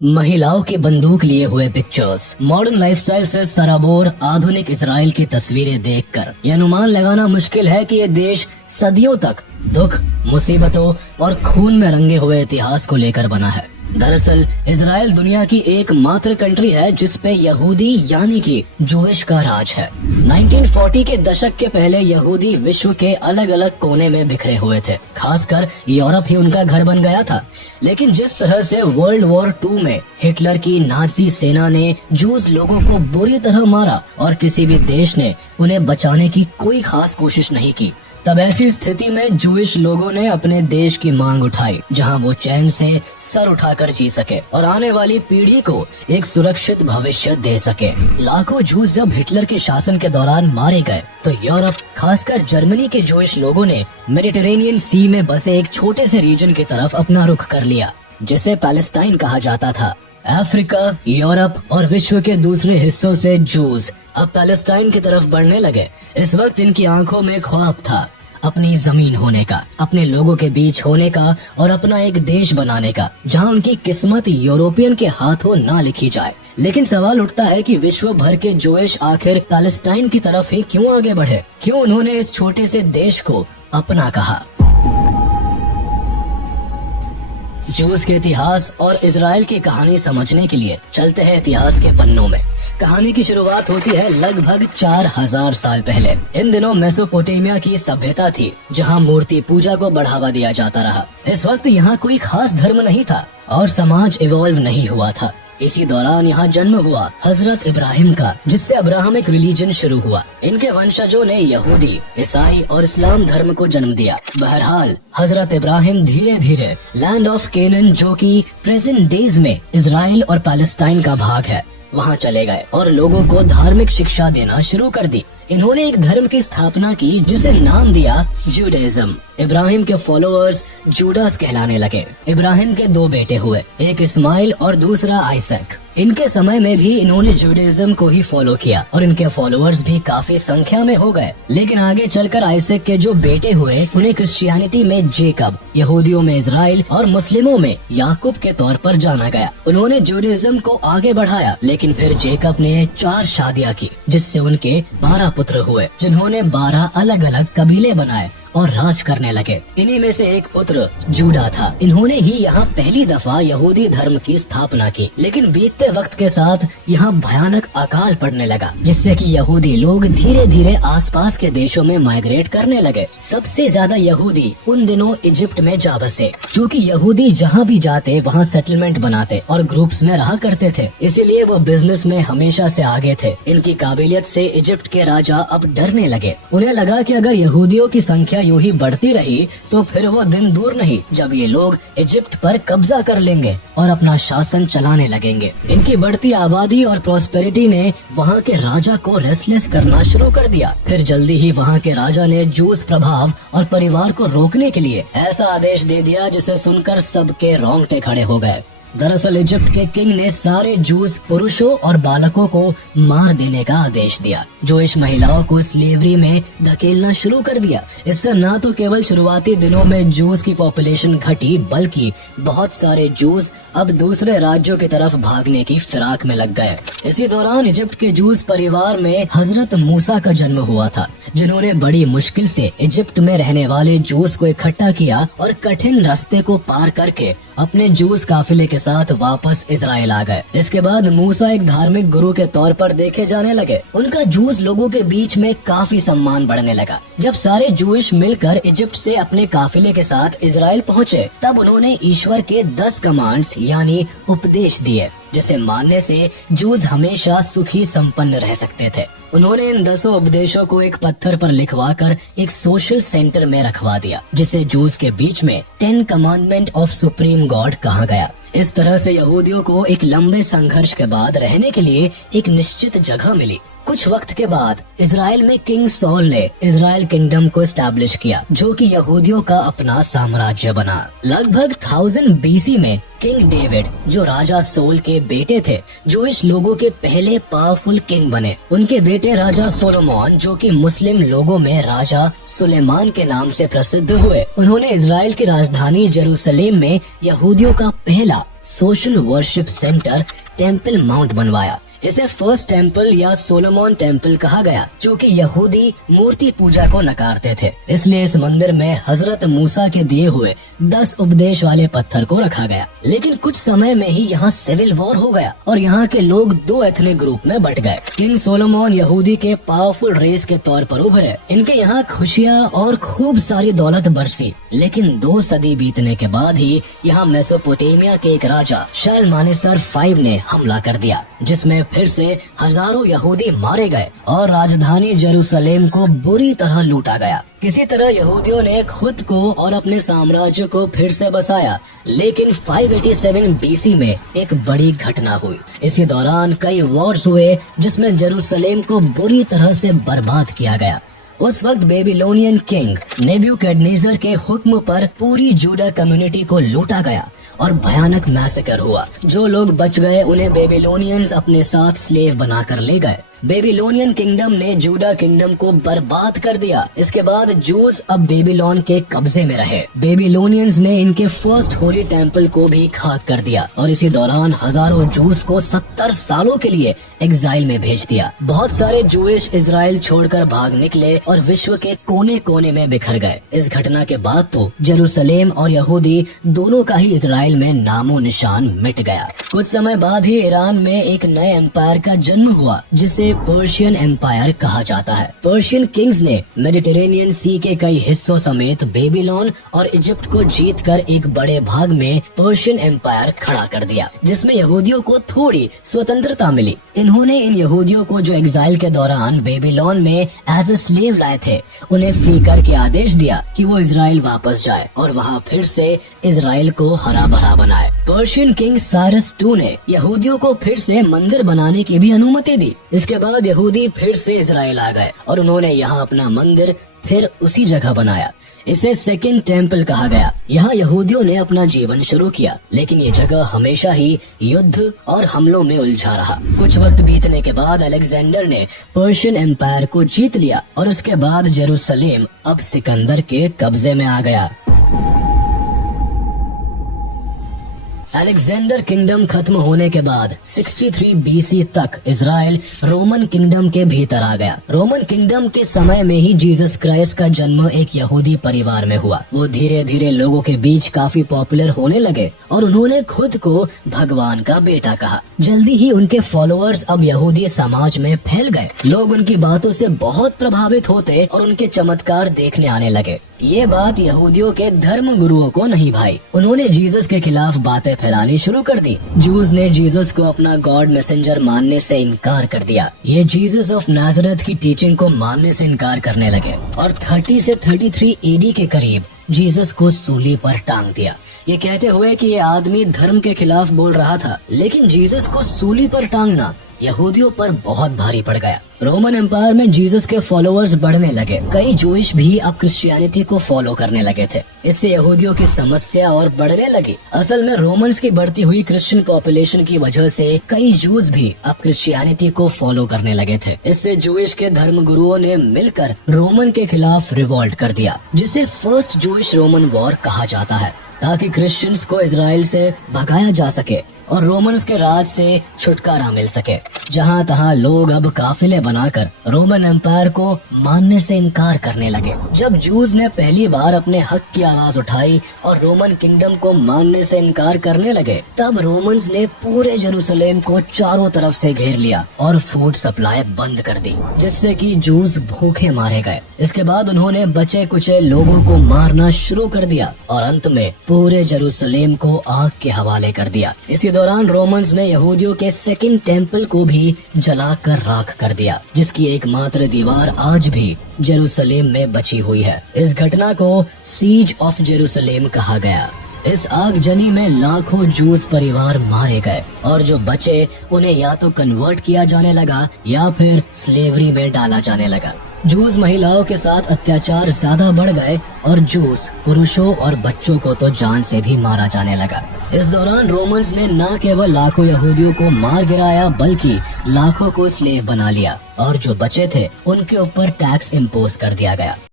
महिलाओं की बंदूक लिए हुए पिक्चर्स, मॉडर्न लाइफस्टाइल से सराबोर आधुनिक इसराइल की तस्वीरें देखकर यह अनुमान लगाना मुश्किल है कि ये देश सदियों तक दुख, मुसीबतों और खून में रंगे हुए इतिहास को लेकर बना है। दरअसल इसराइल दुनिया की एकमात्र कंट्री है जिस पे यहूदी यानी कि जूइश का राज है। 1940 के दशक के पहले यहूदी विश्व के अलग अलग कोने में बिखरे हुए थे, खासकर यूरोप ही उनका घर बन गया था। लेकिन जिस तरह से वर्ल्ड वॉर 2 में हिटलर की नाजी सेना ने जूस लोगों को बुरी तरह मारा और किसी भी देश ने उन्हें बचाने की कोई खास कोशिश नहीं की, तब ऐसी स्थिति में जूइश लोगों ने अपने देश की मांग उठाई जहां वो चैन से सर उठाकर जी सके और आने वाली पीढ़ी को एक सुरक्षित भविष्य दे सके। लाखों जूस जब हिटलर के शासन के दौरान मारे गए तो यूरोप, खासकर जर्मनी के जूइश लोगों ने मेडिटेरेनियन सी में बसे एक छोटे से रीजन की तरफ अपना रुख कर लिया जिसे पैलेस्टाइन कहा जाता था। अफ्रीका, यूरोप और विश्व के दूसरे हिस्सों से जूस अब पैलेस्टाइन की तरफ बढ़ने लगे। इस वक्त इनकी आंखों में ख्वाब था अपनी जमीन होने का, अपने लोगों के बीच होने का और अपना एक देश बनाने का जहां उनकी किस्मत यूरोपियन के हाथों ना लिखी जाए। लेकिन सवाल उठता है कि विश्व भर के जूइश आखिर पैलेस्टाइन की तरफ ही क्यों आगे बढ़े? क्यों उन्होंने इस छोटे से देश को अपना कहा? जूस के इतिहास और इजराइल की कहानी समझने के लिए चलते हैं इतिहास के पन्नों में। कहानी की शुरुआत होती है लगभग 4000 साल पहले। इन दिनों मेसोपोटामिया की सभ्यता थी जहां मूर्ति पूजा को बढ़ावा दिया जाता रहा। इस वक्त यहाँ कोई खास धर्म नहीं था और समाज इवॉल्व नहीं हुआ था। इसी दौरान यहाँ जन्म हुआ हजरत इब्राहिम का, जिससे अब्राहमिक रिलीजन शुरू हुआ। इनके वंशजों ने यहूदी, ईसाई और इस्लाम धर्म को जन्म दिया। बहरहाल हजरत इब्राहिम धीरे धीरे लैंड ऑफ केनन, जो कि प्रेजेंट डेज में इजराइल और पैलेस्टाइन का भाग है, वहाँ चले गए और लोगों को धार्मिक शिक्षा देना शुरू कर दी। इन्होंने एक धर्म की स्थापना की जिसे नाम दिया जूडाइज्म। इब्राहिम के फॉलोअर्स जूडास कहलाने लगे। इब्राहिम के 2 बेटे हुए, एक इस्माइल और दूसरा आइजक। इनके समय में भी इन्होंने जूडाइज्म को ही फॉलो किया और इनके फॉलोअर्स भी काफी संख्या में हो गए। लेकिन आगे चलकर आइजक के जो बेटे हुए उन्हें क्रिश्चियनिटी में जेकब, यहूदियों में इजराइल और मुस्लिमों में याकूब के तौर पर जाना गया। उन्होंने जूडाइज्म को आगे बढ़ाया, लेकिन फिर जेकब ने 4 शादियां की जिससे उनके 12 पुत्र हुए, जिन्होंने 12 अलग अलग कबीले बनाए और राज करने लगे। इन्हीं में से एक पुत्र जूडा था। इन्होंने ही यहाँ पहली दफा यहूदी धर्म की स्थापना की। लेकिन बीतते वक्त के साथ यहाँ भयानक अकाल पड़ने लगा, जिससे कि यहूदी लोग धीरे धीरे आसपास के देशों में माइग्रेट करने लगे। सबसे ज्यादा यहूदी उन दिनों इजिप्ट में जा बसे, क्योंकि यहूदी जहाँ भी जाते वहाँ सेटलमेंट बनाते और ग्रुप्स में रहा करते थे, इसीलिए वो बिजनेस में हमेशा से आगे थे। इनकी काबिलियत से इजिप्ट के राजा अब डरने लगे। उन्हें लगा कि अगर यहूदियों की संख्या यूं ही बढ़ती रही तो फिर वो दिन दूर नहीं जब ये लोग इजिप्ट पर कब्जा कर लेंगे और अपना शासन चलाने लगेंगे। इनकी बढ़ती आबादी और प्रॉस्पेरिटी ने वहाँ के राजा को रेस्टलेस करना शुरू कर दिया। फिर जल्दी ही वहाँ के राजा ने जूस प्रभाव और परिवार को रोकने के लिए ऐसा आदेश दे दिया जिसे सुनकर सबके रोंगटे खड़े हो गए। दरअसल इजिप्ट के किंग ने सारे जूस पुरुषों और बालकों को मार देने का आदेश दिया। जूइश महिलाओं को स्लेवरी में धकेलना शुरू कर दिया। इससे न तो केवल शुरुआती दिनों में जूस की पॉपुलेशन घटी, बल्कि बहुत सारे जूस अब दूसरे राज्यों की तरफ भागने की फिराक में लग गए। इसी दौरान इजिप्ट के जूस परिवार में हजरत मूसा का जन्म हुआ था, जिन्होंने बड़ी मुश्किल से इजिप्ट में रहने वाले जूस को इकट्ठा किया और कठिन रास्ते को पार करके अपने जूस काफिले के साथ वापस इजराइल आ गए। इसके बाद मूसा एक धार्मिक गुरु के तौर पर देखे जाने लगे। उनका जूस लोगों के बीच में काफी सम्मान बढ़ने लगा। जब सारे जूइश मिलकर इजिप्ट से अपने काफिले के साथ इजराइल पहुँचे, तब उन्होंने ईश्वर के 10 कमांड्स यानी उपदेश दिए, जिसे मानने से जूस हमेशा सुखी संपन्न रह सकते थे। उन्होंने इन 10 उपदेशों को एक पत्थर पर लिखवाकर एक सोशल सेंटर में रखवा दिया, जिसे जूस के बीच में 10 कमांडमेंट ऑफ सुप्रीम गॉड कहा गया। इस तरह से यहूदियों को एक लंबे संघर्ष के बाद रहने के लिए एक निश्चित जगह मिली। कुछ वक्त के बाद इजराइल में किंग सॉल ने इजराइल किंगडम को एस्टैब्लिश किया, जो कि यहूदियों का अपना साम्राज्य बना। लगभग 1000 BC में किंग डेविड, जो राजा सोल के बेटे थे, जूइश लोगों के पहले पावरफुल किंग बने। उनके बेटे राजा सोलोमन, जो कि मुस्लिम लोगों में राजा सुलेमान के नाम से प्रसिद्ध हुए, उन्होंने इजराइल की राजधानी जेरूसलेम में यहूदियों का पहला social worship centre temple mount बनवाया। इसे फर्स्ट टेम्पल या सोलोमन टेम्पल कहा गया, जो कि यहूदी मूर्ति पूजा को नकारते थे। इसलिए इस मंदिर में हजरत मूसा के दिए हुए 10 उपदेश वाले पत्थर को रखा गया। लेकिन कुछ समय में ही यहाँ सिविल वॉर हो गया और यहाँ के लोग 2 एथनिक ग्रुप में बट गए। किंग सोलोमन यहूदी के पावरफुल रेस के तौर पर उभरे। इनके यहाँ खुशियाँ और खूब सारी दौलत बरसी। लेकिन 2 सदी बीतने के बाद ही यहाँ मेसोपोटामिया के एक राजा शल्मानेसर V ने हमला कर दिया, जिसमें फिर से हजारों यहूदी मारे गए और राजधानी जेरूसलेम को बुरी तरह लूटा गया। किसी तरह यहूदियों ने खुद को और अपने साम्राज्य को फिर से बसाया। लेकिन 587 BC में एक बड़ी घटना हुई। इसी दौरान कई वॉर्स हुए, जिसमें जेरूसलेम को बुरी तरह से बर्बाद किया गया। उस वक्त बेबीलोनियन किंग नेबुकदनेस्सर के हुक्म पर पूरी जूडा कम्युनिटी को लूटा गया और भयानक मैसेकर हुआ। जो लोग बच गए उन्हें बेबीलोनियंस अपने साथ स्लेव बनाकर ले गए। बेबीलोनियन किंगडम ने जूडा किंगडम को बर्बाद कर दिया। इसके बाद जूस अब बेबीलोन के कब्जे में रहे। बेबीलोनियंस ने इनके फर्स्ट होली टेम्पल को भी खाक कर दिया और इसी दौरान हजारों जूस को 70 सालों के लिए एग्जाइल में भेज दिया। बहुत सारे जूइश इजराइल छोड़कर भाग निकले और विश्व के कोने कोने में बिखर गए। इस घटना के बाद तो जेरूसलेम और यहूदी दोनों का ही इजराइल में नामो निशान मिट गया। कुछ समय बाद ही ईरान में एक नए एम्पायर का जन्म हुआ, जिसे पर्शियन एम्पायर कहा जाता है। पर्शियन किंग्स ने मेडिटेरेनियन सी के कई हिस्सों समेत बेबीलोन और इजिप्ट को जीतकर एक बड़े भाग में पर्शियन एम्पायर खड़ा कर दिया, जिसमें यहूदियों को थोड़ी स्वतंत्रता मिली। इन्होंने इन यहूदियों को जो एग्जाइल के दौरान बेबीलोन में एज ए स्लेव लाए थे, उन्हें फ्री करके आदेश दिया कि वो इजराइल वापस जाए और वहाँ फिर से इजराइल को हरा भरा बनाए। पर्शियन किंग साइरस II ने यहूदियों को फिर से मंदिर बनाने की भी अनुमति दी। इसके बाद यहूदी फिर से इजराइल आ गए और उन्होंने यहाँ अपना मंदिर फिर उसी जगह बनाया। इसे सेकंड टेम्पल कहा गया। यहाँ यहूदियों ने अपना जीवन शुरू किया, लेकिन ये जगह हमेशा ही युद्ध और हमलों में उलझा रहा। कुछ वक्त बीतने के बाद अलेक्जेंडर ने पर्शियन एम्पायर को जीत लिया और इसके बाद जेरूसलेम अब सिकंदर के कब्जे में आ गया। अलेक्जेंडर किंगडम खत्म होने के बाद 63 BC तक इजराइल रोमन किंगडम के भीतर आ गया। रोमन किंगडम के समय में ही जीसस क्राइस्ट का जन्म एक यहूदी परिवार में हुआ। वो धीरे धीरे लोगों के बीच काफी पॉपुलर होने लगे और उन्होंने खुद को भगवान का बेटा कहा। जल्दी ही उनके फॉलोअर्स अब यहूदी समाज में फैल गए। लोग उनकी बातों से बहुत प्रभावित होते और उनके चमत्कार देखने आने लगे। ये बात यहूदियों के धर्म गुरुओं को नहीं भाई। उन्होंने जीसस के खिलाफ बातें फैलानी शुरू कर दी। जूस ने जीसस को अपना गॉड मैसेंजर मानने से इनकार कर दिया। ये जीसस ऑफ नाजरत की टीचिंग को मानने से इनकार करने लगे और 30 से 33 AD के करीब जीसस को सूली पर टांग दिया, ये कहते हुए कि ये आदमी धर्म के खिलाफ बोल रहा था। लेकिन जीसस को सूली पर टांगना यहूदियों पर बहुत भारी पड़ गया। रोमन एम्पायर में जीसस के फॉलोअर्स बढ़ने लगे। कई जूइश भी अब क्रिश्चियनिटी को फॉलो करने लगे थे। इससे यहूदियों की समस्या और बढ़ने लगी। असल में रोमन्स की बढ़ती हुई क्रिश्चियन पॉपुलेशन की वजह से कई जूस भी अब क्रिश्चियनिटी को फॉलो करने लगे थे। इससे जूइश के धर्म गुरुओं ने मिलकर रोमन के खिलाफ रिवॉल्ट कर दिया, जिसे फर्स्ट जूइश रोमन वॉर कहा जाता है, ताकि क्रिश्चियंस को इजराइल से भगाया जा सके और रोमन्स के राज से छुटकारा मिल सके। जहाँ तहाँ लोग अब काफिले बनाकर रोमन एम्पायर को मानने से इनकार करने लगे। जब जूस ने पहली बार अपने हक की आवाज उठाई और रोमन किंगडम को मानने से इनकार करने लगे, तब रोमन्स ने पूरे जेरूसलेम को चारों तरफ से घेर लिया और फूड सप्लाई बंद कर दी, जिससे कि जूस भूखे मारे गए। इसके बाद उन्होंने बचे कुचे लोगों को मारना शुरू कर दिया और अंत में पूरे जेरूसलेम को आग के हवाले कर दिया। इसी दौरान रोमन्स ने यहूदियों के सेकंड टेम्पल को भी जलाकर राख कर दिया, जिसकी एकमात्र दीवार आज भी जेरूसलेम में बची हुई है। इस घटना को सीज ऑफ जेरूसलेम कहा गया। इस आगजनी में लाखों जूस परिवार मारे गए और जो बचे उन्हें या तो कन्वर्ट किया जाने लगा या फिर स्लेवरी में डाला जाने लगा। जूस महिलाओं के साथ अत्याचार ज्यादा बढ़ गए और जूस पुरुषों और बच्चों को तो जान से भी मारा जाने लगा। इस दौरान रोमन्स ने न केवल लाखों यहूदियों को मार गिराया बल्कि लाखों को स्लेव बना लिया और जो बचे थे उनके ऊपर टैक्स इम्पोज कर दिया गया।